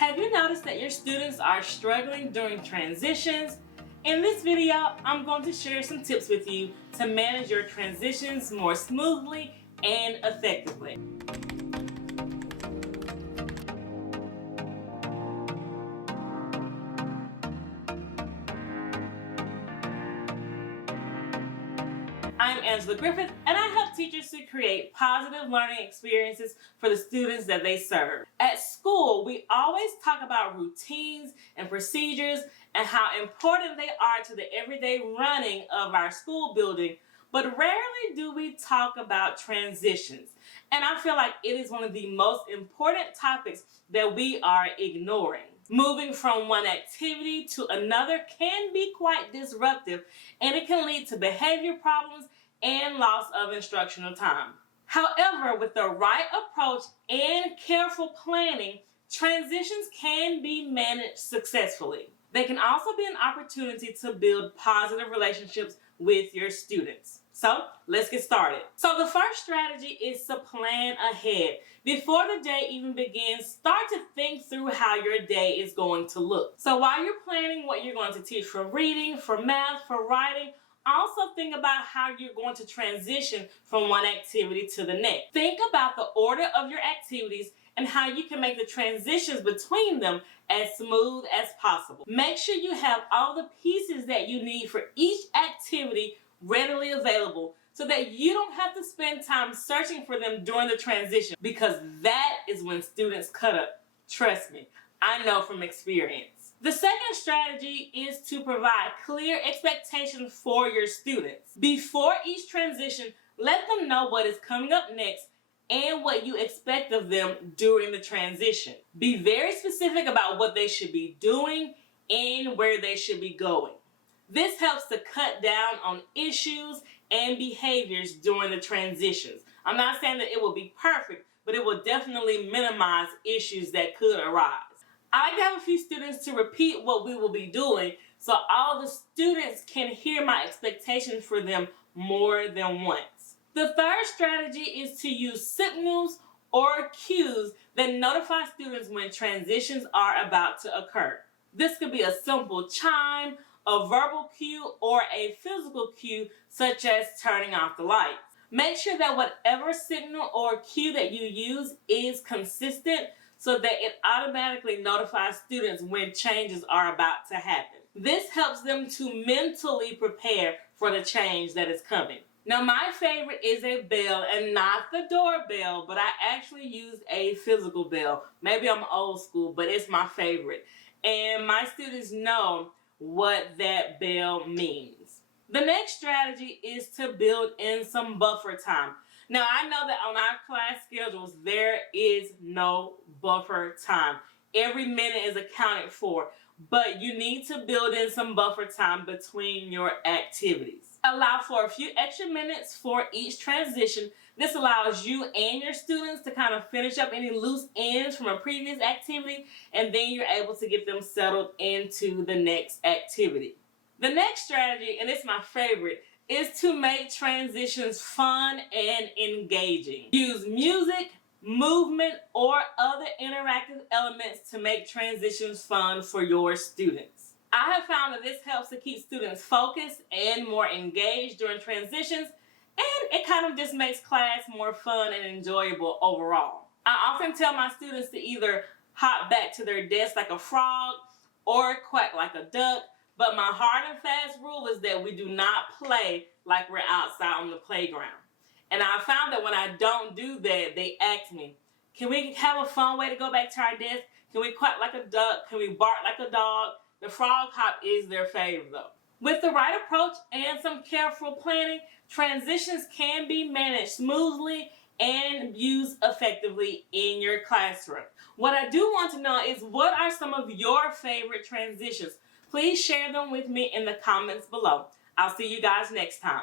Have you noticed that your students are struggling during transitions? In this video, I'm going to share some tips with you to manage your transitions more smoothly and effectively. I'm Angela Griffith, and I help teachers to create positive learning experiences for the students that they serve. At school, we always talk about routines and procedures and how important they are to the everyday running of our school building, but rarely do we talk about transitions. And I feel like it is one of the most important topics that we are ignoring. Moving from one activity to another can be quite disruptive, and it can lead to behavior problems and loss of instructional time. However, with the right approach and careful planning, transitions can be managed successfully. They can also be an opportunity to build positive relationships with your students. So let's get started. So the first strategy is to plan ahead. Before the day even begins, start to think through how your day is going to look. So while you're planning what you're going to teach for reading, for math, for writing, also think about how you're going to transition from one activity to the next. Think about the order of your activities and how you can make the transitions between them as smooth as possible. Make sure you have all the pieces that you need for each activity readily available so that you don't have to spend time searching for them during the transition, because that is when students cut up. Trust me, I know from experience. The second strategy is to provide clear expectations for your students. Before each transition, let them know what is coming up next and what you expect of them during the transition. Be very specific about what they should be doing and where they should be going. This helps to cut down on issues and behaviors during the transitions. I'm not saying that it will be perfect, but it will definitely minimize issues that could arise. I like to have a few students to repeat what we will be doing so all the students can hear my expectations for them more than once. The third strategy is to use signals or cues that notify students when transitions are about to occur. This could be a simple chime, a verbal cue, or a physical cue such as turning off the lights. Make sure that whatever signal or cue that you use is consistent so that it automatically notifies students when changes are about to happen. This helps them to mentally prepare for the change that is coming. Now, my favorite is a bell, and not the doorbell, but I actually use a physical bell. Maybe I'm old school, but it's my favorite. And my students know what that bell means. The next strategy is to build in some buffer time. Now, I know that on our class schedules, there is no buffer time. Every minute is accounted for, but you need to build in some buffer time between your activities. Allow for a few extra minutes for each transition. This allows you and your students to kind of finish up any loose ends from a previous activity, and then you're able to get them settled into the next activity. The next strategy, and it's my favorite, is to make transitions fun and engaging. Use music, movement, or other interactive elements to make transitions fun for your students. I have found that this helps to keep students focused and more engaged during transitions, and it kind of just makes class more fun and enjoyable overall. I often tell my students to either hop back to their desk like a frog or quack like a duck, but my hard and fast rule is that we do not play like we're outside on the playground. And I found that when I don't do that, they ask me, can we have a fun way to go back to our desk? Can we quack like a duck? Can we bark like a dog? The frog hop is their favorite though. With the right approach and some careful planning, transitions can be managed smoothly and used effectively in your classroom. What I do want to know is, what are some of your favorite transitions? Please share them with me in the comments below. I'll see you guys next time.